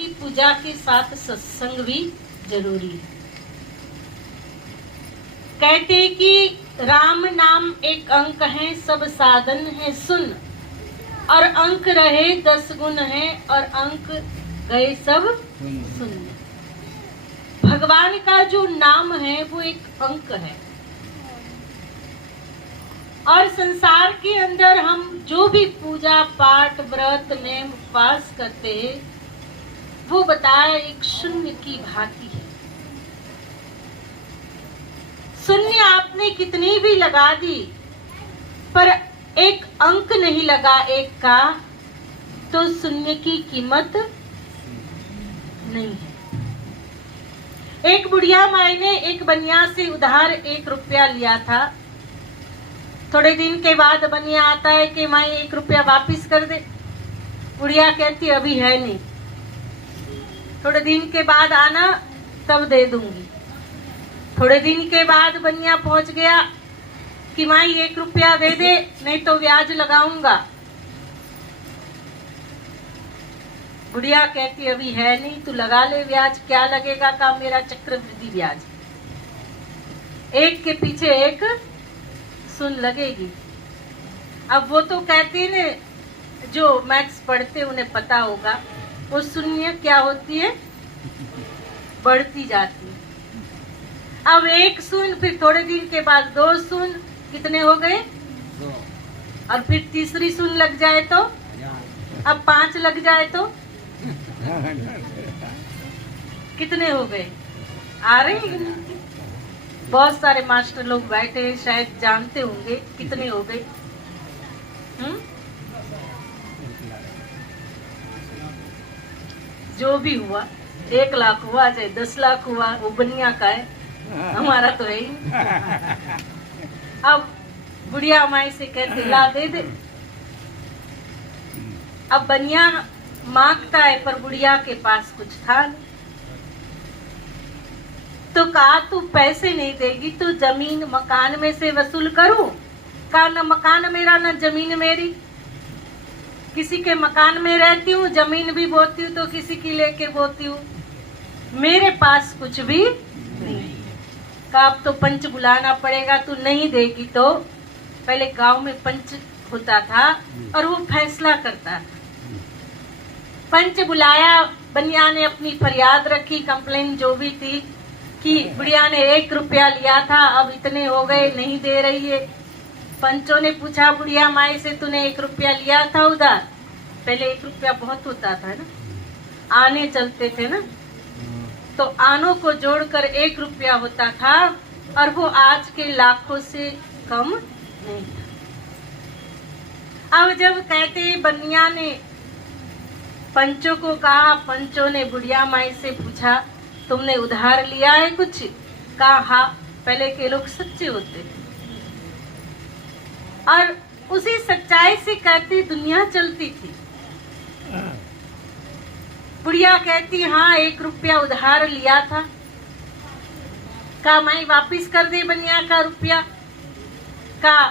की पूजा के साथ सत्संग भी जरूरी है। कहते कि राम नाम एक अंक है, सब साधन है सुन, और अंक रहे 10 गुण है, और अंक गए सब शून्य। भगवान का जो नाम है वो एक अंक है, और संसार के अंदर हम जो भी पूजा पाठ व्रत नेम उपवास करते हैं वो बताया एक शून्य की भांति है। शून्य आपने कितनी भी लगा दी पर एक अंक नहीं लगा एक का, तो शून्य की कीमत नहीं है। एक बुढ़िया माई ने एक बनिया से उधार 1 रुपया लिया था। थोड़े दिन के बाद बनिया आता है कि माई 1 रुपया वापिस कर दे। बुढ़िया कहती अभी है नहीं, थोड़े दिन के बाद आना तब दे दूंगी। थोड़े दिन के बाद बनिया पहुंच गया कि माई 1 रुपया दे दे, नहीं तो ब्याज लगाऊंगा। बुढ़िया कहती अभी है नहीं, तू लगा ले ब्याज, क्या लगेगा का मेरा चक्रवृद्धि ब्याज, एक के पीछे एक सुन लगेगी। अब वो तो कहती ने जो मैथ्स पढ़ते उन्हें पता होगा, वो शून्य क्या होती है, बढ़ती जाती है। अब 1 शून्य, फिर थोड़े दिन के बाद 2 शून्य, कितने हो गए, और फिर तीसरी शून्य लग जाए तो, अब 5 लग जाए तो कितने हो गए, आ रहे हैं। बहुत सारे मास्टर लोग बैठे हैं, शायद जानते होंगे कितने हो गए। जो भी हुआ, 1 लाख हुआ चाहे 10 लाख हुआ, वो बनिया का है, हमारा तो है ही। अब बुढ़िया माई से कहते ला दे दे। अब बनिया मांगता है पर बुढ़िया के पास कुछ था नहीं, तो कहा तू पैसे नहीं देगी तो जमीन मकान में से वसूल करूं। कहा न मकान मेरा न जमीन मेरी, किसी के मकान में रहती हूँ, जमीन भी बोती हूँ तो किसी की लेके बोती हूँ, मेरे पास कुछ भी नहीं। कहा अब तो पंच बुलाना पड़ेगा, तू नहीं देगी तो। पहले गांव में पंच होता था और वो फैसला करता था। पंच बुलाया, बनिया ने अपनी फरियाद रखी, कंप्लेन जो भी थी कि बुढ़िया ने 1 रुपया लिया था, अब इतने हो गए नहीं दे रही है। पंचों ने पूछा बुढ़िया माई से, तूने 1 रुपया लिया था उधार? पहले 1 रुपया बहुत होता था ना, आने चलते थे ना, तो आनों को जोड़कर 1 रुपया होता था, और वो आज के लाखों से कम नहीं था। अब जब कहते बनिया ने पंचों को कहा, पंचों ने बुढ़िया माई से पूछा तुमने उधार लिया है कुछ? कहा हाँ। पहले के लोग सच्चे होते थे और उसी सच्चाई से कहती दुनिया चलती थी। बुढ़िया कहती हाँ 1 रुपया उधार लिया था। कहा मैं वापिस कर दे बनिया का रुपया? कहा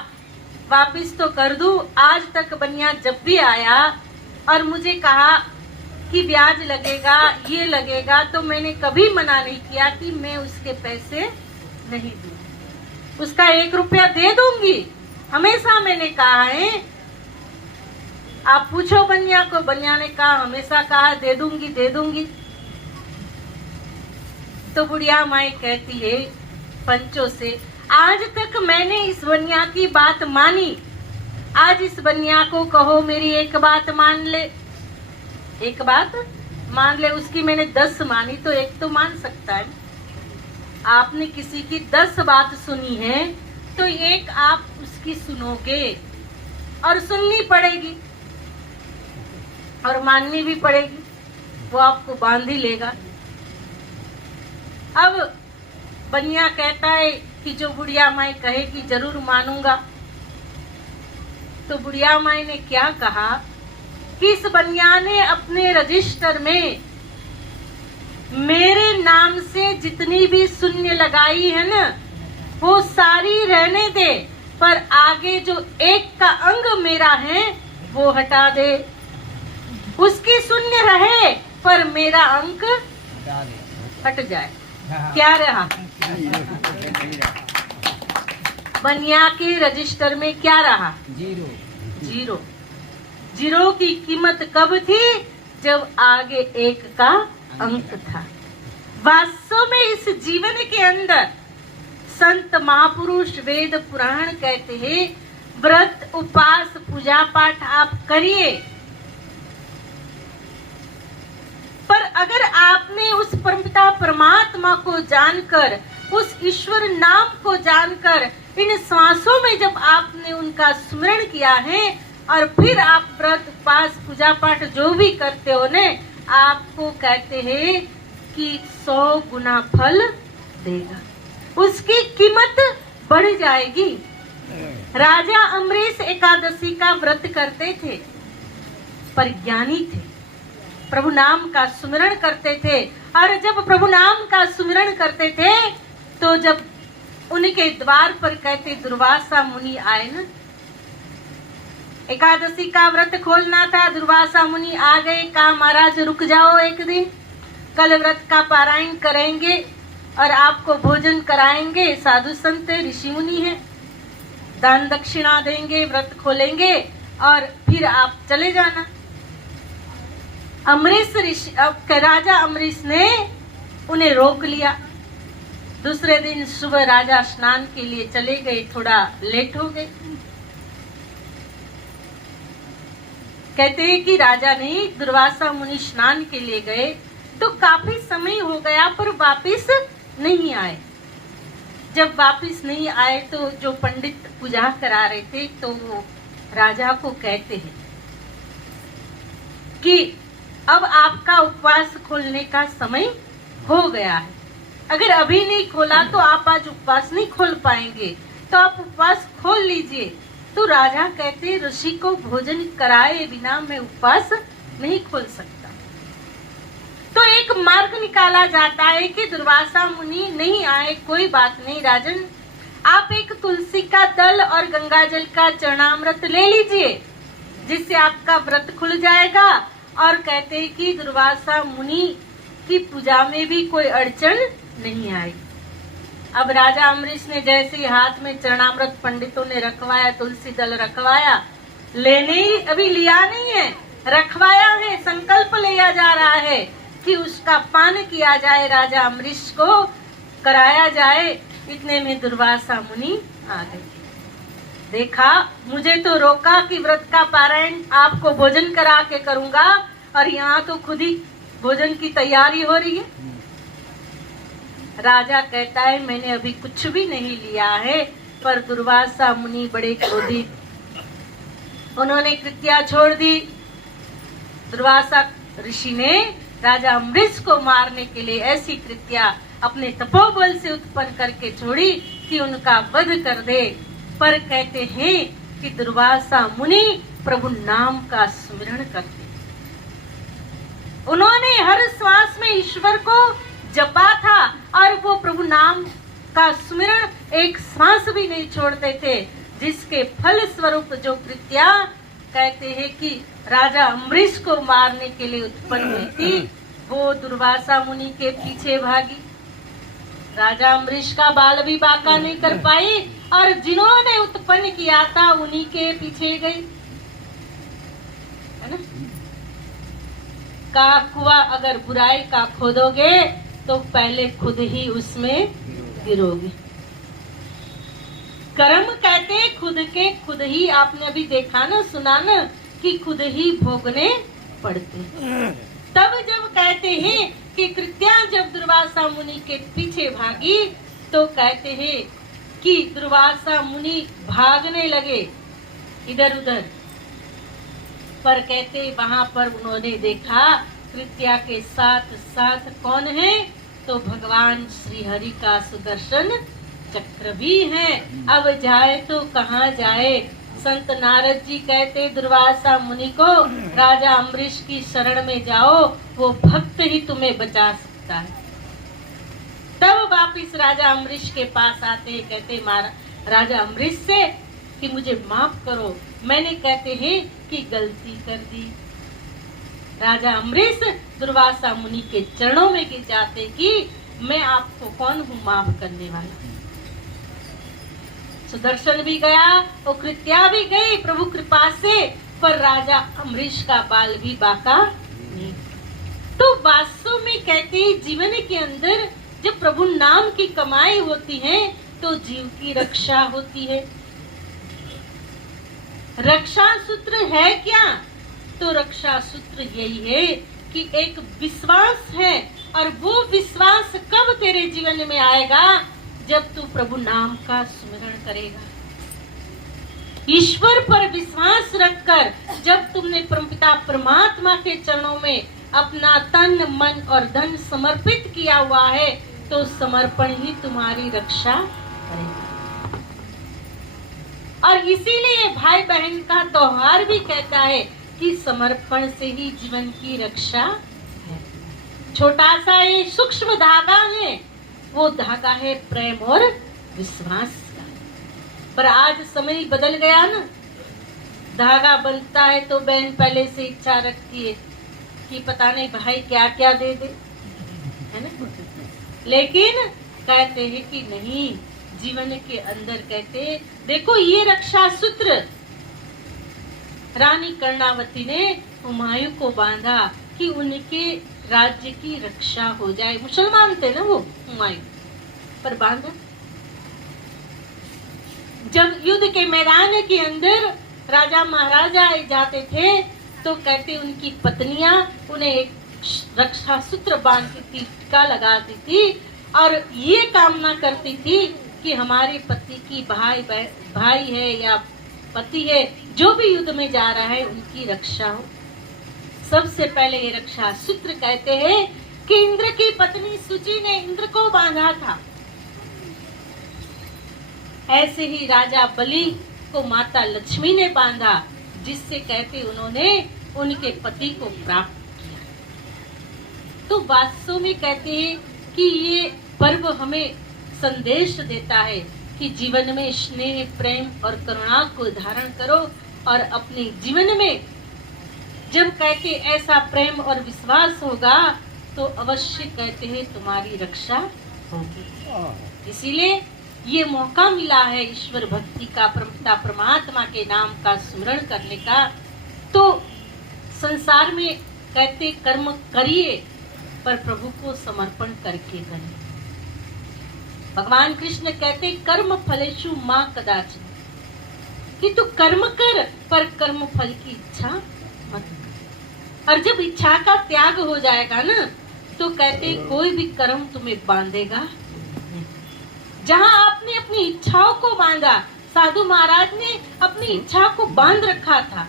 वापिस तो कर दूं। आज तक बनिया जब भी आया और मुझे कहा कि ब्याज लगेगा, ये लगेगा, तो मैंने कभी मना नहीं किया कि मैं उसके पैसे नहीं दूं, उसका 1 रुपया दे दूंगी, हमेशा मैंने कहा है। आप पूछो बनिया को, बनिया ने कहा हमेशा कहा दे दूंगी दे दूंगी। तो बुढ़िया माई कहती है पंचों से, आज तक मैंने इस बनिया की बात मानी, आज इस बनिया को कहो मेरी एक बात मान ले। एक बात मान ले, उसकी मैंने 10 मानी तो एक तो मान सकता है। आपने किसी की 10 बात सुनी है तो एक आप उसकी सुनोगे और सुननी पड़ेगी और माननी भी पड़ेगी, वो आपको बांध ही लेगा। अब बनिया कहता है कि जो बुढ़िया माई कहेगी जरूर मानूंगा। तो बुढ़िया माई ने क्या कहा कि इस बनिया ने अपने रजिस्टर में मेरे नाम से जितनी भी शून्य लगाई है ना, वो सारी रहने दे, पर आगे जो 1 का अंग मेरा है वो हटा दे। उसकी शून्य रहे पर मेरा अंक हट जाए। क्या रहा? बनिया के रजिस्टर में क्या रहा? जीरो। जीरो की कीमत कब थी? जब आगे 1 का अंक था। वास्तव में इस जीवन के अंदर संत महापुरुष वेद पुराण कहते हैं, व्रत उपवास पूजा पाठ आप करिए, पर अगर आपने उस परमपिता परमात्मा को जानकर, उस ईश्वर नाम को जानकर, इन सांसों में जब आपने उनका स्मरण किया है और फिर आप व्रत उपवास पूजा पाठ जो भी करते हो ने, आपको कहते हैं कि 100 गुना फल देगा, उसकी कीमत बढ़ जाएगी। राजा अम्बरीश एकादशी का व्रत करते थे, पर ज्ञानी थे, प्रभु नाम का सुमिरन करते थे। और जब प्रभु नाम का सुमिरन करते थे तो जब उनके द्वार पर कहते दुर्वासा मुनि आए न, एकादशी का व्रत खोलना था, दुर्वासा मुनि आ गए, कहा महाराज रुक जाओ एक दिन, कल व्रत का पारायण करेंगे और आपको भोजन कराएंगे, साधु संत ऋषि मुनि है, दान दक्षिणा देंगे, व्रत खोलेंगे और फिर आप चले जाना। राजा अम्बरीश ने उन्हें रोक लिया। दूसरे दिन सुबह राजा स्नान के लिए चले गए, थोड़ा लेट हो गए। कहते हैं कि राजा ने दुर्वासा मुनि स्नान के लिए गए तो काफी समय हो गया पर वापिस नहीं आए। जब वापिस नहीं आए तो जो पंडित पूजा करा रहे थे तो वो राजा को कहते हैं कि अब आपका उपवास खोलने का समय हो गया है, अगर अभी नहीं खोला तो आप आज उपवास नहीं खोल पाएंगे, तो आप उपवास खोल लीजिए। तो राजा कहते ऋषि को भोजन कराए बिना मैं उपवास नहीं खोल सकता। तो एक मार्ग निकाला जाता है कि दुर्वासा मुनि नहीं आए, कोई बात नहीं राजन, आप एक तुलसी का दल और गंगा जल का चरणामृत ले लीजिए, जिससे आपका व्रत खुल जाएगा। और कहते हैं कि दुर्वासा मुनि की पूजा में भी कोई अड़चन नहीं आई। अब राजा अम्बरीश ने जैसे ही हाथ में चरणामृत पंडितों ने रखवाया, तुलसी दल रखवाया, लेने ही अभी लिया नहीं है, रखवाया है, संकल्प लिया जा रहा है कि उसका पान किया जाए, राजा अम्बरीश को कराया जाए। इतने में दुर्वासा मुनि आ गए। देखा, मुझे तो रोका कि व्रत का पारायण आपको भोजन करा के करूंगा और यहाँ तो खुद ही भोजन की तैयारी हो रही है। राजा कहता है मैंने अभी कुछ भी नहीं लिया है, पर दुर्वासा मुनि बड़े क्रोधित, उन्होंने कृत्या छोड़ दी। दुर्वासा ऋषि ने राजा अम्बरीश को मारने के लिए ऐसी कृत्या अपने तपोबल से उत्पन्न करके छोड़ी कि उनका वध कर दे। पर कहते हैं कि दुर्वासा मुनि प्रभु नाम का स्मरण करते, उन्होंने हर श्वास में ईश्वर को जपा था और वो प्रभु नाम का स्मरण एक श्वास भी नहीं छोड़ते थे, जिसके फल स्वरूप जो कृत्या कहते हैं कि राजा अम्बरीश को मारने के लिए उत्पन्न हुई थी, वो दुर्वासा मुनि के पीछे भागी। राजा अम्बरीश का बाल भी बांका नहीं कर पाई और जिन्होंने उत्पन्न किया था उन्हीं के पीछे गई, है ना। का कुआं अगर बुराई का खोदोगे तो पहले खुद ही उसमें गिरोगे। कर्म कहते खुद के खुद ही, आपने अभी देखा ना, सुना ना, कि खुद ही भोगने पड़ते। तब जब कहते हैं कि कृत्या जब दुर्वासा मुनि के पीछे भागी तो कहते हैं कि दुर्वासा मुनि भागने लगे इधर उधर, पर कहते वहां पर उन्होंने देखा कृत्या के साथ साथ कौन है, तो भगवान श्री हरि का सुदर्शन चक्र भी है। अब जाए तो कहाँ जाए। संत नारद जी कहते दुर्वासा मुनि को राजा अम्बरीश की शरण में जाओ, वो भक्त ही तुम्हें बचा सकता है। तब वापिस राजा अम्बरीश के पास आते, कहते राजा अम्बरीश से कि मुझे माफ करो, मैंने कहते हैं कि गलती कर दी, राजा अम्बरीश दुर्वासा मुनि के चरणों में गिर जाते कि मैं आपको कौन हूँ माफ करने वाला। सुदर्शन भी गया और कृत्या भी गई प्रभु कृपा से, पर राजा अम्बरीश का बाल भी बाका नहीं। तो वास्तव में कहते हैं जीवन के अंदर जब प्रभु नाम की कमाई होती है तो जीव की रक्षा होती है। रक्षा सूत्र है क्या? तो रक्षा सूत्र यही है कि एक विश्वास है, और वो विश्वास कब तेरे जीवन में आएगा? जब तू प्रभु नाम का स्मरण करेगा। ईश्वर पर विश्वास रखकर जब तुमने परमपिता परमात्मा के चरणों में अपना तन मन और धन समर्पित किया हुआ है, तो समर्पण ही तुम्हारी रक्षा करेगा। और इसीलिए भाई बहन का त्योहार भी कहता है कि समर्पण से ही जीवन की रक्षा है। छोटा सा ये सूक्ष्म धागा है, वो धागा है प्रेम और विश्वास का। पर आज समय बदल गया ना, धागा बनता है तो बहन पहले से इच्छा रखती है कि पता नहीं भाई क्या क्या दे दे, है ना। लेकिन कहते हैं कि नहीं, जीवन के अंदर कहते देखो ये रक्षा सूत्र रानी कर्णावती ने हुमायूं को बांधा कि उनके राज्य की रक्षा हो जाए। मुसलमान थे ना वो हुमायूं, पर बांधा। जब युद्ध के मैदान के अंदर राजा महाराजा जाते थे तो कहते उनकी पत्नियां उन्हें एक रक्षा सूत्र बांधती थी, टीका लगाती थी और ये कामना करती थी कि हमारे पति की भाई है या पति है जो भी युद्ध में जा रहा है उनकी रक्षा हो। सबसे पहले ये रक्षा सूत्र कहते हैं कि इंद्र की पत्नी सुची ने इंद्र को बांधा था। ऐसे ही राजा बलि को माता लक्ष्मी ने बांधा, जिससे कहते उन्होंने उनके पति को प्राप्त किया। तो वास्तव में कहते हैं कि ये पर्व हमें संदेश देता है कि जीवन में स्नेह प्रेम और करुणा को धारण करो, और अपने जीवन में जब कहते ऐसा प्रेम और विश्वास होगा तो अवश्य कहते हैं तुम्हारी रक्षा होगी। इसीलिए ये मौका मिला है ईश्वर भक्ति का, परमपिता परमात्मा के नाम का स्मरण करने का। तो संसार में कहते कर्म करिए पर प्रभु को समर्पण करके करें। भगवान कृष्ण कहते कर्म फलेषु मां कदाचिन, कि तू कर्म कर पर कर्म फल की इच्छा मत कर। और जब इच्छा का त्याग हो जाएगा ना तो कहते कोई भी कर्म तुम्हें बांधेगा। जहां आपने अपनी इच्छाओं को बांधा, साधु महाराज ने अपनी इच्छा को बांध रखा था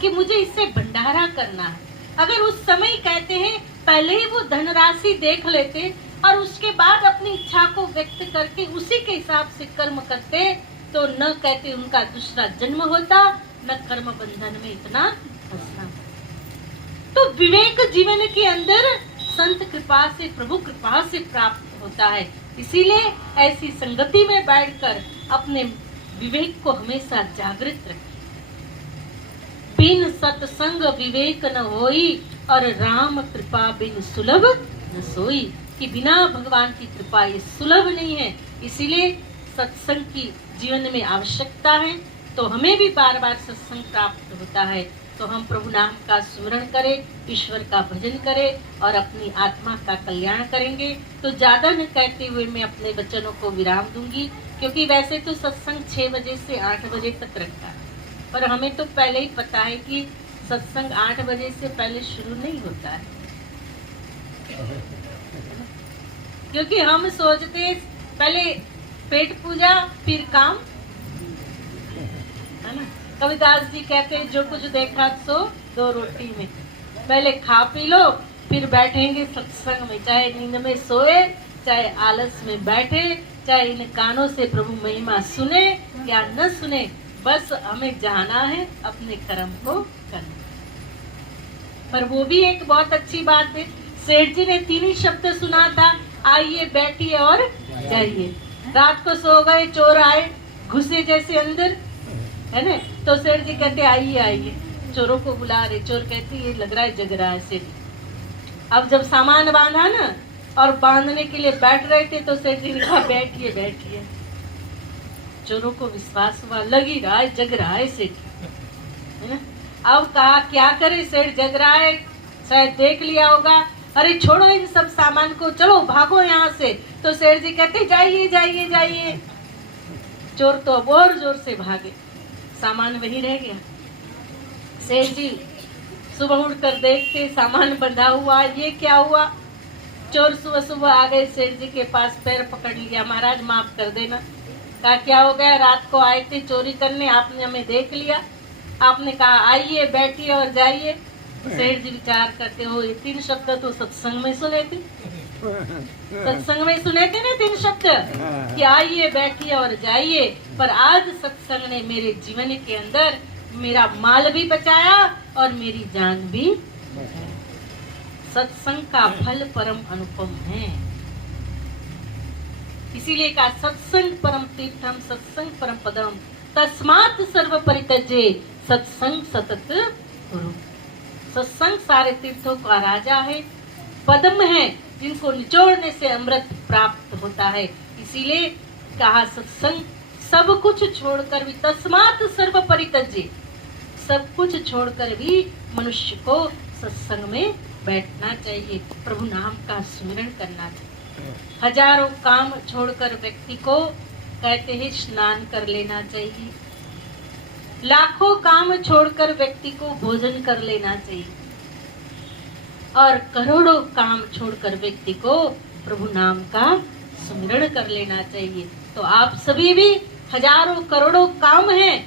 कि मुझे इससे भंडारा करना है। अगर उस समय कहते हैं पहले ही वो धनराशि देख लेते और उसके बाद अपनी इच्छा को व्यक्त करके उसी के हिसाब से कर्म करते तो न कहते उनका दूसरा जन्म होता, न कर्म बंधन में इतना फंसना। तो विवेक जीवन के अंदर संत कृपा से, प्रभु कृपा से प्राप्त होता है। इसीलिए ऐसी संगति में बैठकर अपने विवेक को हमेशा जागृत रखें। बिन सत्संग विवेक न होई और राम कृपा बिन सुलभ न सोई, कि बिना भगवान की कृपा ये सुलभ नहीं है। इसीलिए सत्संग की जीवन में आवश्यकता है। तो हमें भी बार बार सत्संग प्राप्त होता है तो हम प्रभु नाम का स्मरण करें, ईश्वर का भजन करें और अपनी आत्मा का कल्याण करेंगे। तो ज्यादा न कहते हुए मैं अपने वचनों को विराम दूंगी, क्योंकि वैसे तो सत्संग 6 बजे से 8 बजे तक रखता है, पर हमें तो पहले ही पता है कि सत्संग 8 बजे से पहले शुरू नहीं होता है। क्योंकि हम सोचते पहले पेट पूजा फिर काम, है ना। कबीरदास जी कहते हैं जो कुछ देखा सो 2 रोटी में, पहले खा पी लो फिर बैठेंगे सत्संग में, चाहे नींद में सोए, चाहे आलस में बैठे, चाहे इन कानों से प्रभु महिमा सुने या न सुने, बस हमें जाना है, अपने कर्म को करना। पर वो भी एक बहुत अच्छी बात है, सेठ जी ने 3 ही शब्द सुना था, आइए बैठिए और जाइए। रात को सो गए, चोर आए घुसे जैसे अंदर, है ना, तो सेठ जी कहते आइए आइए, चोरों को बुला रहे। चोर कहती ये लग रहा है जग रहा है सेठ। अब जब सामान बांधा ना और बांधने के लिए बैठ रहे थे तो सेठ जी ने कहा बैठिए बैठिए। चोरों को विश्वास हुआ, लग ही रहा है जग रहा है सेठ, है ना। अब कहा क्या करे, सेठ जग रहा है, शायद देख लिया होगा। अरे छोड़ो इन सब सामान को, चलो भागो यहाँ से। तो सेठ जी कहते जाइए जाइए जाइए। चोर तो अब और जोर से भागे, सामान वही रह गया। सेठ जी सुबह उठकर देखते सामान बंधा हुआ, ये क्या हुआ। चोर सुबह सुबह आ गए सेठ जी के पास, पैर पकड़ लिया, महाराज माफ कर देना। कहा क्या हो गया, रात को आए थे चोरी करने, आपने हमें देख लिया, आपने कहा आइए बैठिए और जाइए। सेठ जी विचार करते हो ये 3 शब्द तो सत्संग में सुने थे, सत्संग में सुने थे ना 3 शब्द कि आइए बैठिए और जाइए। पर आज सत्संग ने मेरे जीवन के अंदर मेरा माल भी बचाया और मेरी जान भी बचाई। सत्संग का फल परम अनुपम है, इसीलिए कहा सत्संग परम तीर्थम सत्संग परम पदम तस्मात् सर्व परित्यज्य सत्संग सतत कुरु। सत्संग सारे तीर्थों का राजा है, पद्म है जिनको निचोड़ने से अमृत प्राप्त होता है। इसीलिए कहा सत्संग सब कुछ छोड़कर भी, तस्मात् सर्व परित्यज्य, सब कुछ छोड़कर भी मनुष्य को सत्संग में बैठना चाहिए, प्रभु नाम का स्मरण करना चाहिए। हजारों काम छोड़कर व्यक्ति को कहते हैं स्नान कर लेना चाहिए, लाखों काम छोड़कर व्यक्ति को भोजन कर लेना चाहिए, और करोड़ों काम छोड़कर व्यक्ति को प्रभु नाम का स्मरण कर लेना चाहिए। तो आप सभी भी हजारों करोड़ों काम हैं,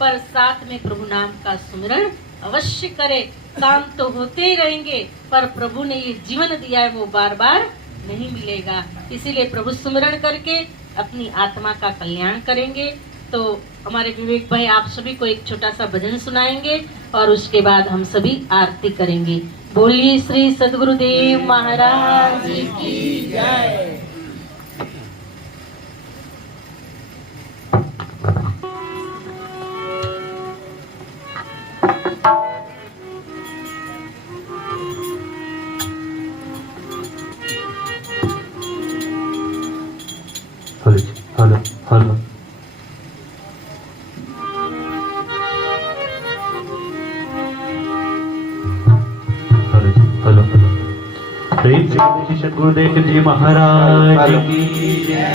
पर साथ में प्रभु नाम का स्मरण अवश्य करें। काम तो होते ही रहेंगे, पर प्रभु ने ये जीवन दिया है वो बार बार नहीं मिलेगा। इसीलिए प्रभु स्मरण करके अपनी आत्मा का कल्याण करेंगे। तो हमारे विवेक भाई आप सभी को एक छोटा सा भजन सुनाएंगे और उसके बाद हम सभी आरती करेंगे। बोलिए श्री सद्गुरुदेव महाराज की जय। हेलो हेलो हेलो हेलो प्रेम से सद्गुरुदेव जी महाराज की जय।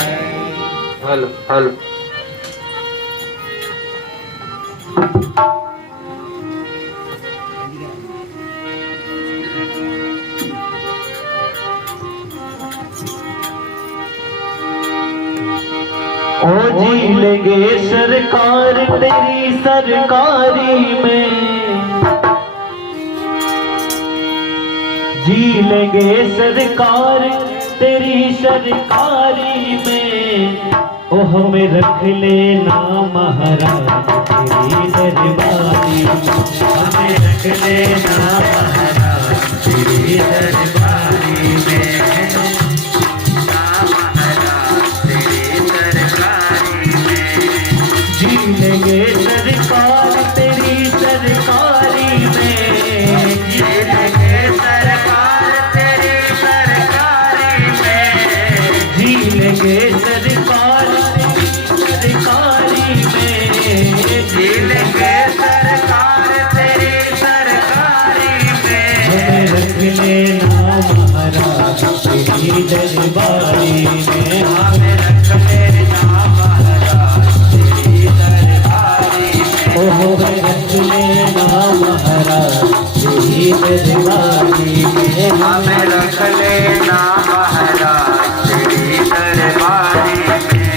हेलो हेलो ओ जी लेंगे सरकार तेरी सरकारी में, जी लेंगे सरकार तेरी सरकारी में। ओ हमें रख लेना महाराज तेरी दरबारी, हमें रख लेना महाराज तेरी दरबारी में। लेंगे सरकार तेरी सरकारी में, लेंगे सरकार तेरी सरकारी में, जी लेंगे सरकार तेरी सरकारी में, जी लेंगे सरकार तेरी सरकारी में। हमें रख लेना महाराज तेरी दरबारी में, हमें रख लेना महाराज तेरी दरबारी में। ओ हमें रख लेना महाराज तेरी दरबारी में, हमें रख लेना महाराज तेरी दरबारी में।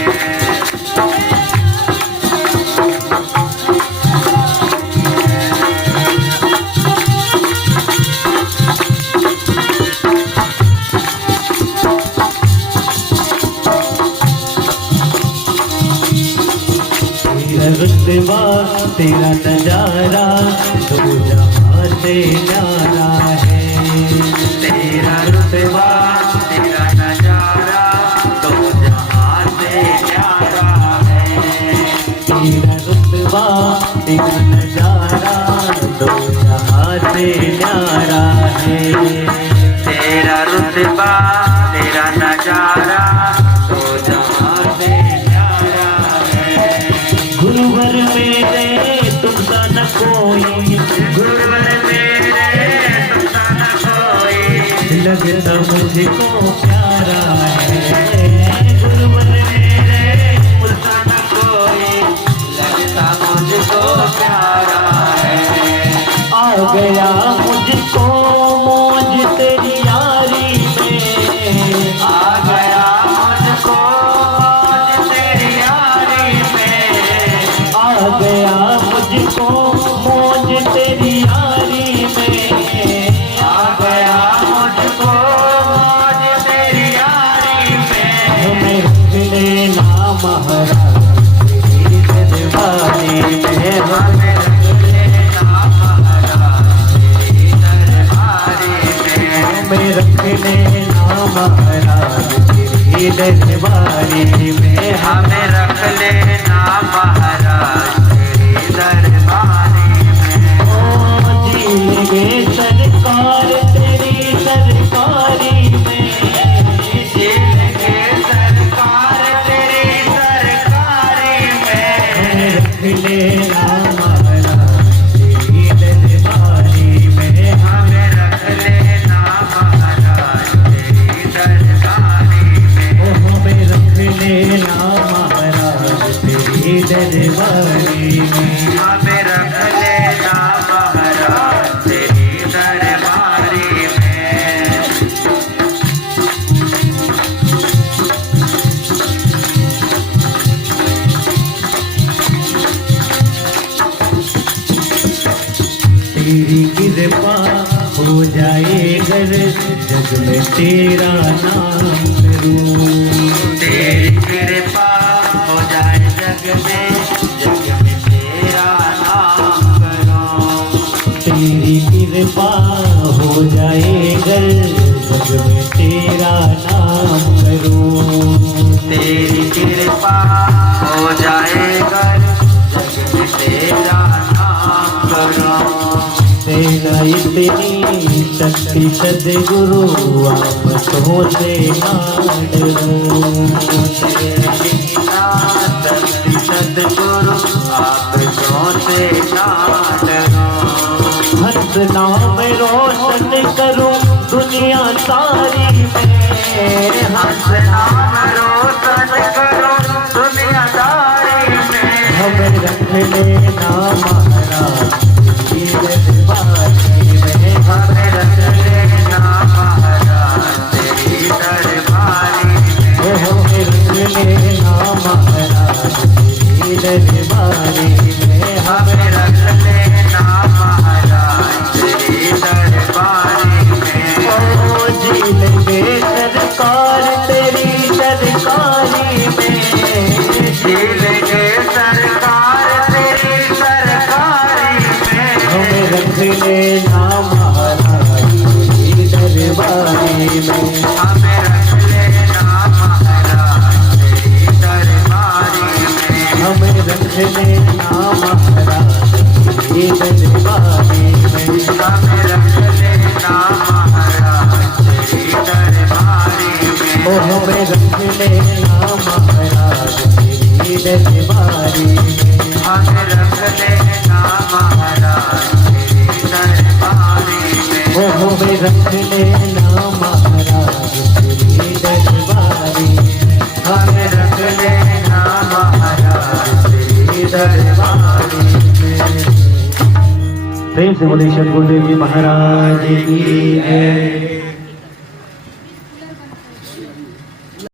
रुतबा तेरा नजारा दो जहां से न्यारा है, तेरा रुतबा तेरा नजारा दो जहां से न्यारा है। तेरा रुतबा तेरा नजारा दो रुतबा तेरा नजारा तो जहाँ से न्यारा है। गुरुवर मेरे तुमसा न कोई, गुरुवर मेरे तुमसा न कोई, लगता मुझको प्यारा है। गुरुवर मेरे तुमसा न कोई, लगता मुझको प्यारा है। आ गया मुझको मौज तेरी यारी में, आ गया मुझको मौज तेरी यारी में, आ गया मुझको मौज तेरी यारी में, आ गया मुझको मौज तेरी यारी में। हमें रख लेना महाराज तेरी दरबारी में, हमें रख लेना महाराज तेरी दरबारी में, हमें रख लेना महाराज तेरी दरबारी में, हमें रख लेना महाराज तेरी दरबारी में। ओ जी सरकार तेरी सरकारी में, दिल के सरकार तेरी सरकारी में, हमें रख लेना महाराज तेरी दरबारी में, हमें रख लेना महाराज तेरी दरबारी में, ओ हमें रख लेना महाराज तेरी दरबारी में। हमें रख लेना महाराज तेरी दरबारी में। तेरी कृपा हो जाए घर जग में तेरा नाम करूं, तेरी कृपा हो जाए जग में, जग में तेरा नाम करो। तेरी कृपा हो जाए घर जग में तेरा नाम करूं, तेरी कृपा हो जाएगा जग में तेरा नाम करो। तेरा इतनी शक्ति सदगुरु आपसों से ना डरूं, तेरा इतना शक्ति सद्गुरु आप से ना डरो। हंस नाम रोशन करूं दुनिया सारी में, हंस नाम रोशन करो दुनियादारी में, हमें रख लेना महाराज तेरी दरबारी में, हमें रख लेना महाराज तेरी दरबारी में, ओ हमें रख लेना महाराज तेरी दरबारी में, हमें रख लेना महाराज तेरी दरबारी में। ओ जी लेंगे सरकार तेरी सरकारी में, झील के सरकार तेरी सरकारी में, हमें रख लेना महाराज तेरी दरबारी में, हमें रख लेना महाराज तेरी दरबारी में, हमें रख लेना महाराज तेरी दरबारी में, हमें रख लेना महाराज तेरी दरबारी में, ओ हमें रख लेना महाराज तेरी दरबारी में, हमें रख लेना महाराज तेरी दरबारी में, ओ हमें रख लेना महाराज तेरी दरबारी में, हमें रख लेना महाराज तेरी दरबारी में। प्रेम से बोले सद्गुरुदेव जी महाराज की जय।